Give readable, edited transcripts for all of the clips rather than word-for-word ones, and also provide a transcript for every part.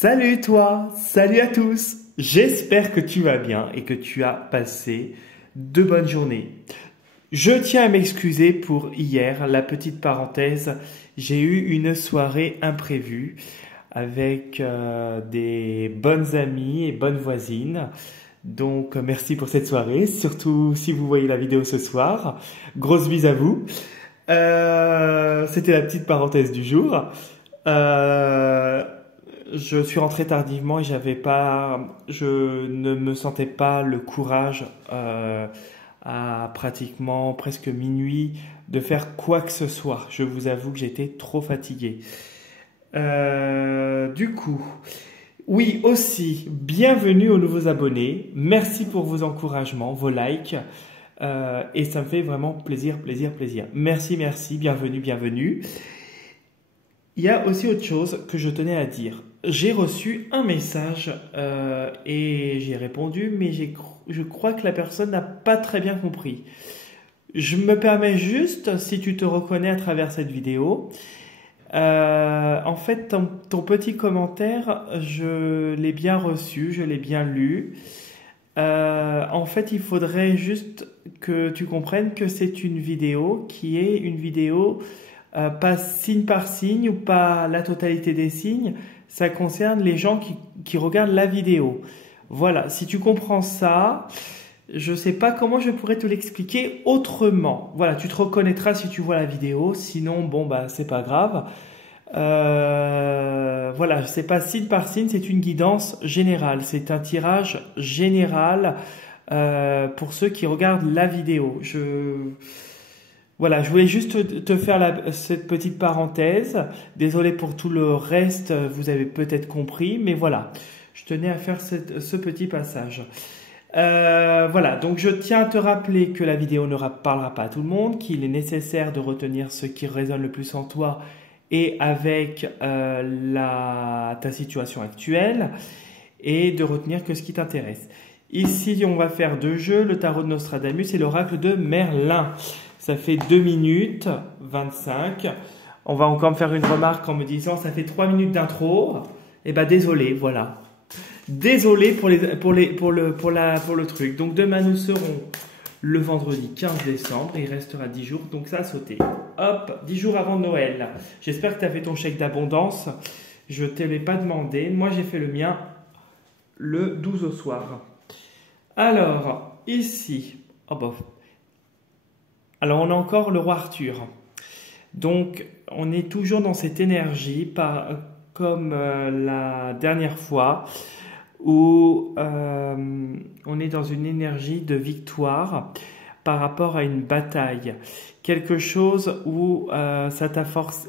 Salut toi, salut à tous. J'espère que tu vas bien et que tu as passé de bonnes journées. Je tiens à m'excuser pour hier, la petite parenthèse. J'ai eu une soirée imprévue avec des bonnes amies et bonnes voisines. Donc merci pour cette soirée, surtout si vous voyez la vidéo ce soir. Grosse bise à vous. C'était la petite parenthèse du jour. Euh, je suis rentré tardivement et je ne me sentais pas le courage à pratiquement presque minuit de faire quoi que ce soit. Je vous avoue que j'étais trop fatigué. Du coup, oui aussi, bienvenue aux nouveaux abonnés. Merci pour vos encouragements, vos likes. Et ça me fait vraiment plaisir, plaisir, plaisir. Merci, merci, bienvenue, bienvenue. Il y a aussi autre chose que je tenais à dire. J'ai reçu un message et j'ai répondu, mais je crois que la personne n'a pas très bien compris. Je me permets juste, si tu te reconnais à travers cette vidéo, en fait, ton petit commentaire, je l'ai bien reçu, je l'ai bien lu. En fait, il faudrait juste que tu comprennes que c'est une vidéo qui est une vidéo pas signe par signe ou pas la totalité des signes. Ça concerne les gens qui regardent la vidéo. Voilà, si tu comprends ça, je ne sais pas comment je pourrais te l'expliquer autrement. Voilà, tu te reconnaîtras si tu vois la vidéo. Sinon, bon, bah, c'est pas grave. Voilà, c'est pas signe par signe, c'est une guidance générale. C'est un tirage général pour ceux qui regardent la vidéo. Voilà, je voulais juste te faire cette petite parenthèse. Désolé pour tout le reste, vous avez peut-être compris, mais voilà, je tenais à faire ce petit passage. Voilà, donc je tiens à te rappeler que la vidéo ne parlera pas à tout le monde, qu'il est nécessaire de retenir ce qui résonne le plus en toi et avec ta situation actuelle et de retenir que ce qui t'intéresse. Ici, on va faire deux jeux, le tarot de Nostradamus et l'oracle de Merlin. Ça fait 2 minutes 25. On va encore me faire une remarque en me disant ça fait 3 minutes d'intro. Eh ben désolé, voilà. Désolé pour le truc. Donc demain nous serons le vendredi 15 décembre. Il restera 10 jours, donc ça a sauté. Hop, 10 jours avant Noël. J'espère que tu as fait ton chèque d'abondance. Je ne te l'ai pas demandé. Moi j'ai fait le mien le 12 au soir. Alors, ici, oh bah. Alors on a encore le roi Arthur. Donc on est toujours dans cette énergie, comme la dernière fois, où on est dans une énergie de victoire par rapport à une bataille. Quelque chose où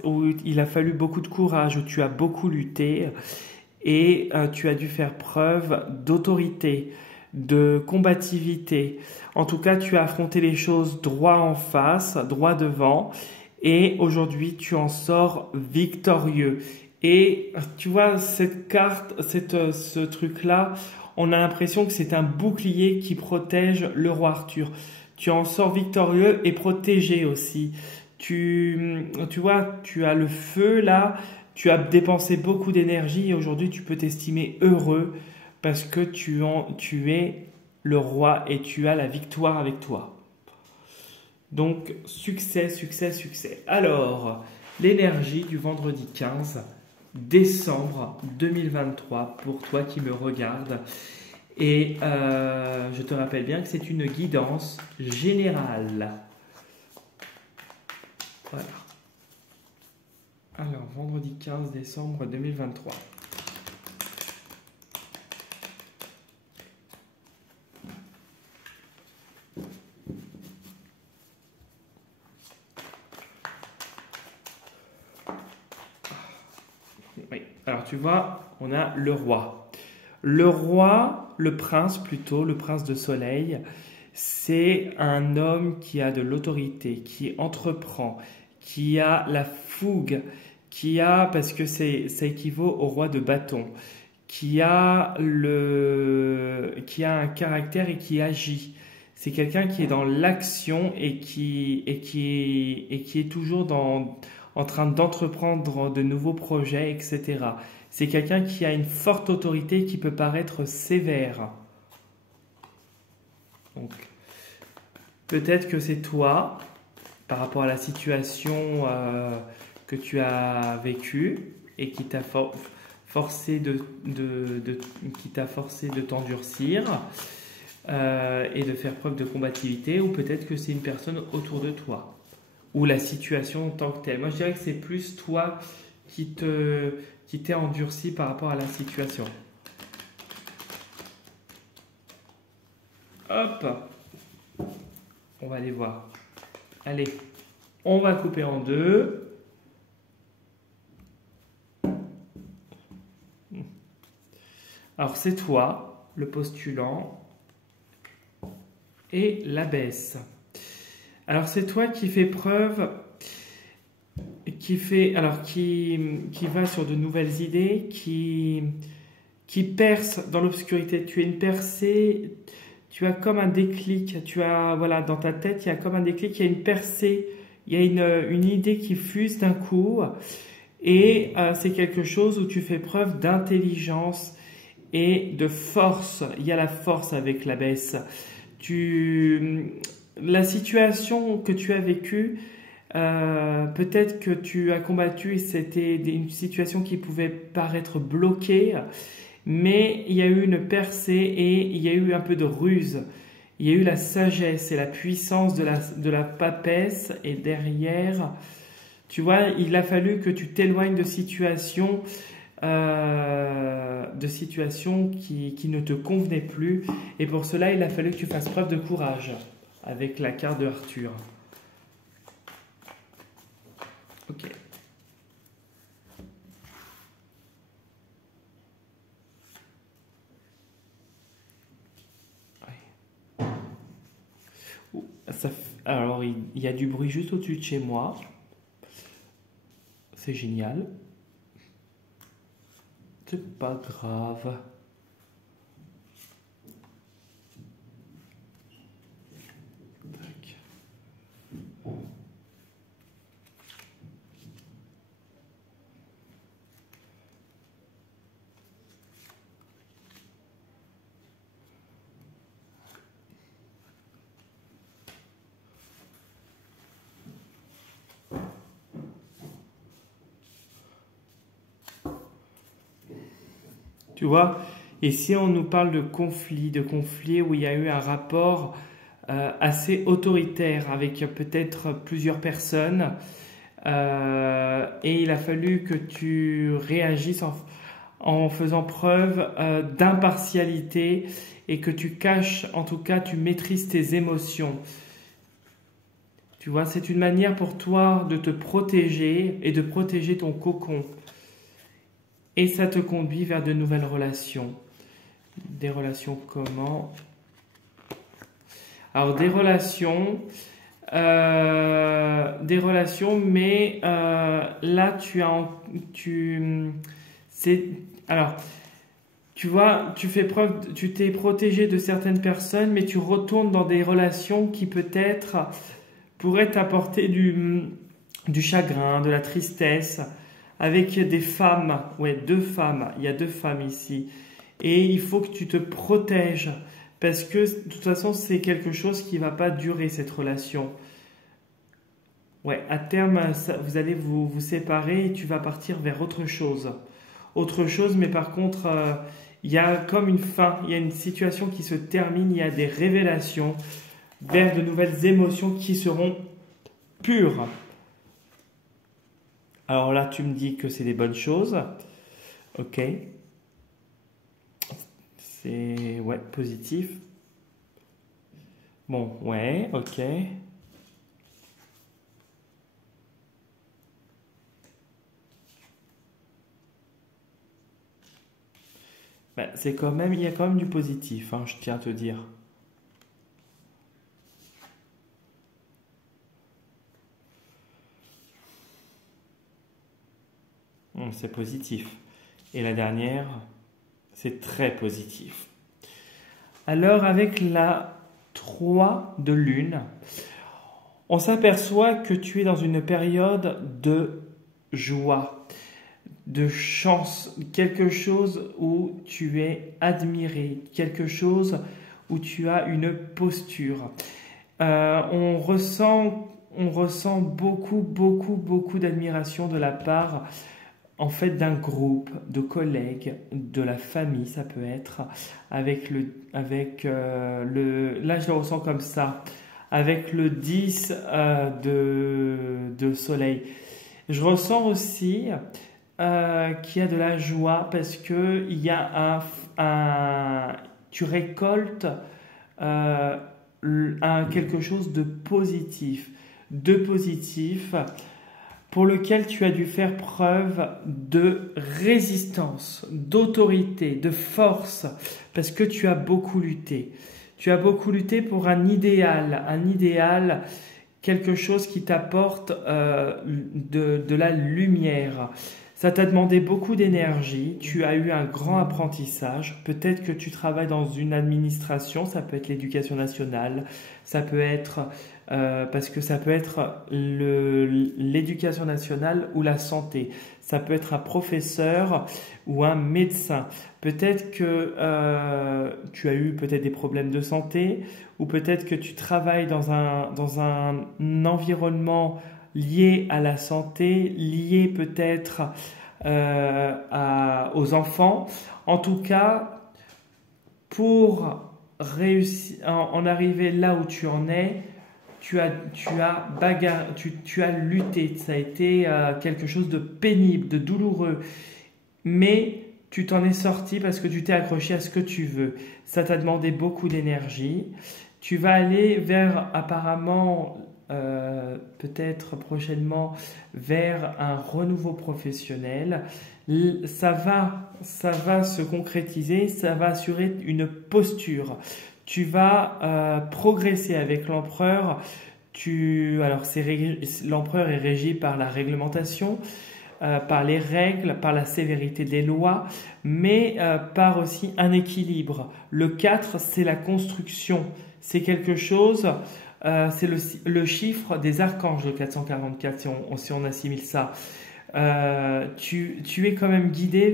où il a fallu beaucoup de courage, où tu as beaucoup lutté et tu as dû faire preuve d'autorité, de combativité. En tout cas, tu as affronté les choses droit en face, droit devant, et aujourd'hui, tu en sors victorieux. Et tu vois, cette carte, ce truc-là, on a l'impression que c'est un bouclier qui protège le roi Arthur. Tu en sors victorieux et protégé aussi. Tu vois, tu as le feu là, tu as dépensé beaucoup d'énergie et aujourd'hui, tu peux t'estimer heureux parce que tu es le roi et tu as la victoire avec toi. Donc, succès, succès, succès. Alors, l'énergie du vendredi 15 décembre 2023 pour toi qui me regardes. Et je te rappelle bien que c'est une guidance générale. Voilà. Alors, vendredi 15 décembre 2023. Oui. Alors tu vois, on a le roi. Le roi, le prince plutôt, le prince de soleil, c'est un homme qui a de l'autorité, qui entreprend, qui a la fougue, parce que ça équivaut au roi de bâton, qui a un caractère et qui agit. C'est quelqu'un qui est dans l'action et qui est toujours en train d'entreprendre de nouveaux projets, etc. C'est quelqu'un qui a une forte autorité qui peut paraître sévère. Donc, peut-être que c'est toi, par rapport à la situation que tu as vécue et qui t'a forcé qui t'a forcé de t'endurcir et de faire preuve de combativité, ou peut-être que c'est une personne autour de toi, ou la situation en tant que telle. Moi, je dirais que c'est plus toi qui t'es endurci par rapport à la situation. Hop, on va aller voir. Allez, on va couper en deux. Alors, c'est toi, le postulant, et l'abbesse. Alors, c'est toi qui fais preuve, qui va sur de nouvelles idées, qui perce dans l'obscurité. Tu es une percée, tu as comme un déclic, voilà, dans ta tête, il y a comme un déclic, il y a une percée, il y a une idée qui fuse d'un coup, et c'est quelque chose où tu fais preuve d'intelligence et de force. Il y a la force avec l'abbesse. La situation que tu as vécue, peut-être que tu as combattu et c'était une situation qui pouvait paraître bloquée, mais il y a eu une percée et il y a eu un peu de ruse. Il y a eu la sagesse et la puissance de la papesse, et derrière, tu vois, il a fallu que tu t'éloignes de situations qui ne te convenaient plus, et pour cela il a fallu que tu fasses preuve de courage avec la carte de Arthur. Ok. Ouais. Alors il y a du bruit juste au-dessus de chez moi, c'est génial. C'est pas grave. Tac. Tu vois, et si on nous parle de conflit où il y a eu un rapport assez autoritaire avec peut-être plusieurs personnes, et il a fallu que tu réagisses en faisant preuve d'impartialité, et que tu caches, en tout cas, tu maîtrises tes émotions. Tu vois, c'est une manière pour toi de te protéger et de protéger ton cocon. Et ça te conduit vers de nouvelles relations. Des relations comment? Alors, des relations, mais là, alors, tu vois, tu fais preuve, tu t'es protégé de certaines personnes, mais tu retournes dans des relations qui peut-être pourraient t'apporter du chagrin, de la tristesse, avec des femmes. Ouais, deux femmes. Il y a deux femmes ici. Et il faut que tu te protèges, parce que de toute façon, c'est quelque chose qui ne va pas durer, cette relation. Ouais, à terme, vous allez vous séparer et tu vas partir vers autre chose. Autre chose, mais par contre, il y a comme une fin, il y a une situation qui se termine, il y a des révélations vers de nouvelles émotions qui seront pures. Alors là, tu me dis que c'est des bonnes choses. Ok. C'est, ouais, positif. Bon, ouais, ok. Ben, il y a quand même du positif, hein, je tiens à te dire. C'est positif. Et la dernière, c'est très positif. Alors, avec la 3 de lune, on s'aperçoit que tu es dans une période de joie, de chance, quelque chose où tu es admiré, quelque chose où tu as une posture. On ressent beaucoup d'admiration de la part, en fait, d'un groupe, de collègues, de la famille, ça peut être, là je le ressens comme ça, avec le 10 de soleil. Je ressens aussi qu'il y a de la joie parce que il y a tu récoltes euh, quelque chose de positif pour lequel tu as dû faire preuve de résistance, d'autorité, de force, parce que tu as beaucoup lutté. Tu as beaucoup lutté pour un idéal, quelque chose qui t'apporte de la lumière. Ça t'a demandé beaucoup d'énergie, tu as eu un grand apprentissage, peut-être que tu travailles dans une administration, ça peut être l'éducation nationale, ça peut être, parce que ça peut être l'éducation nationale ou la santé, ça peut être un professeur ou un médecin. Peut-être que tu as eu peut-être des problèmes de santé, ou peut-être que tu travailles dans un environnement lié à la santé, lié peut-être aux enfants. En tout cas, pour réussir, en arriver là où tu en es, tu as lutté. Ça a été quelque chose de pénible, de douloureux. Mais tu t'en es sorti parce que tu t'es accroché à ce que tu veux. Ça t'a demandé beaucoup d'énergie. Tu vas aller vers apparemment peut-être prochainement vers un renouveau professionnel. Ça va se concrétiser, ça va assurer une posture. Tu vas progresser avec l'empereur. Alors l'empereur est régi par la réglementation, par les règles, par la sévérité des lois, mais par aussi un équilibre. Le 4, c'est la construction. C'est quelque chose, c'est le chiffre des archanges, le 444, si on assimile ça. Tu es quand même guidé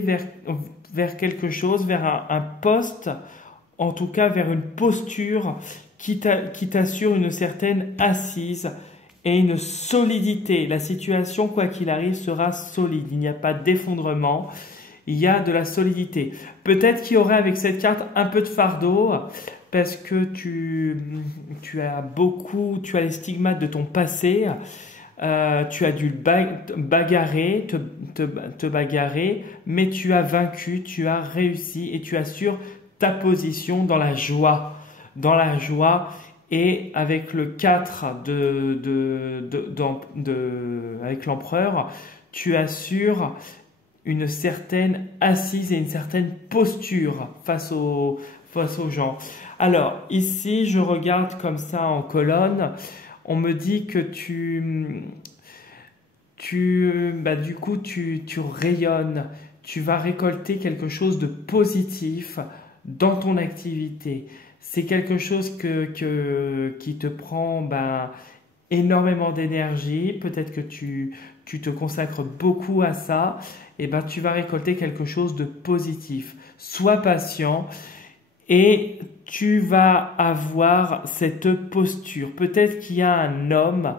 vers quelque chose, vers un poste, en tout cas vers une posture qui t'assure une certaine assise et une solidité. La situation, quoi qu'il arrive, sera solide. Il n'y a pas d'effondrement, il y a de la solidité. Peut-être qu'il y aurait avec cette carte un peu de fardeau, parce que tu as les stigmates de ton passé, tu as dû te bagarrer, mais tu as vaincu, tu as réussi et tu assures ta position dans la joie. Et avec le 4 avec l'empereur, tu assures une certaine assise et une certaine posture face aux gens. Alors, ici, je regarde comme ça en colonne. On me dit que du coup, tu rayonnes. Tu vas récolter quelque chose de positif dans ton activité. C'est quelque chose qui te prend énormément d'énergie. Peut-être que tu te consacres beaucoup à ça. Et tu vas récolter quelque chose de positif. Sois patient. Et tu vas avoir cette posture. Peut-être qu'il y a un homme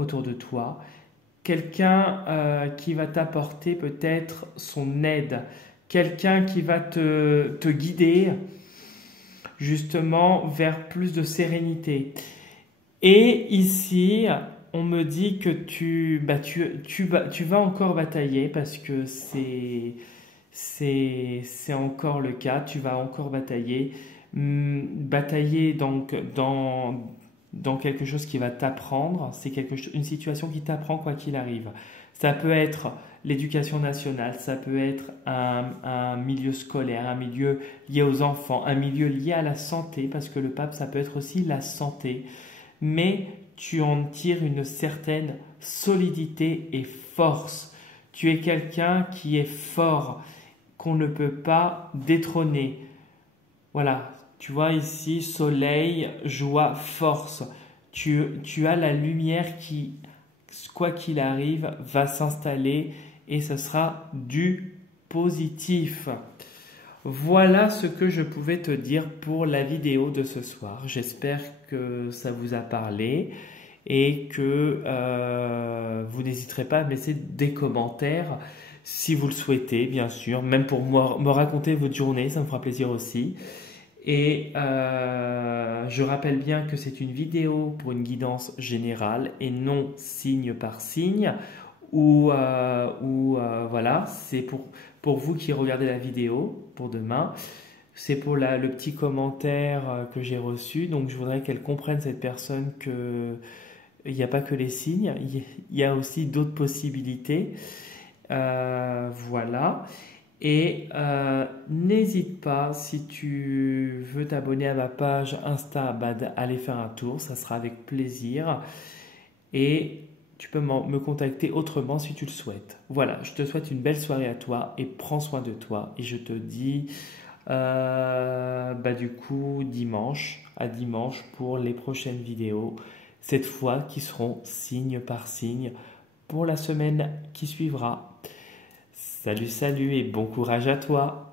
autour de toi, quelqu'un qui va t'apporter peut-être son aide, quelqu'un qui va te guider justement vers plus de sérénité. Et ici, on me dit que tu vas encore batailler parce que c'est encore le cas, tu vas encore batailler donc dans quelque chose qui va t'apprendre, c'est une situation qui t'apprend quoi qu'il arrive. Ça peut être l'éducation nationale, ça peut être un milieu scolaire, un milieu lié aux enfants, un milieu lié à la santé, parce que le pape, ça peut être aussi la santé. Mais tu en tires une certaine solidité et force. Tu es quelqu'un qui est fort, qu'on ne peut pas détrôner. Voilà, tu vois ici, soleil, joie, force. Tu as la lumière qui, quoi qu'il arrive, va s'installer et ce sera du positif. Voilà ce que je pouvais te dire pour la vidéo de ce soir. J'espère que ça vous a parlé et que vous n'hésiterez pas à me laisser des commentaires si vous le souhaitez, bien sûr, même pour me raconter votre journée, ça me fera plaisir aussi. Et je rappelle bien que c'est une vidéo pour une guidance générale et non signe par signe. Voilà, c'est pour vous qui regardez la vidéo pour demain. C'est pour le petit commentaire que j'ai reçu. Donc je voudrais qu'elle comprenne, cette personne, que il n'y a pas que les signes, il y a aussi d'autres possibilités. Voilà. Et n'hésite pas, si tu veux t'abonner à ma page Insta, d'aller faire un tour, ça sera avec plaisir. Et tu peux me contacter autrement si tu le souhaites. Voilà, je te souhaite une belle soirée à toi et prends soin de toi. Et je te dis du coup à dimanche pour les prochaines vidéos, cette fois qui seront signe par signe pour la semaine qui suivra. Salut, salut et bon courage à toi!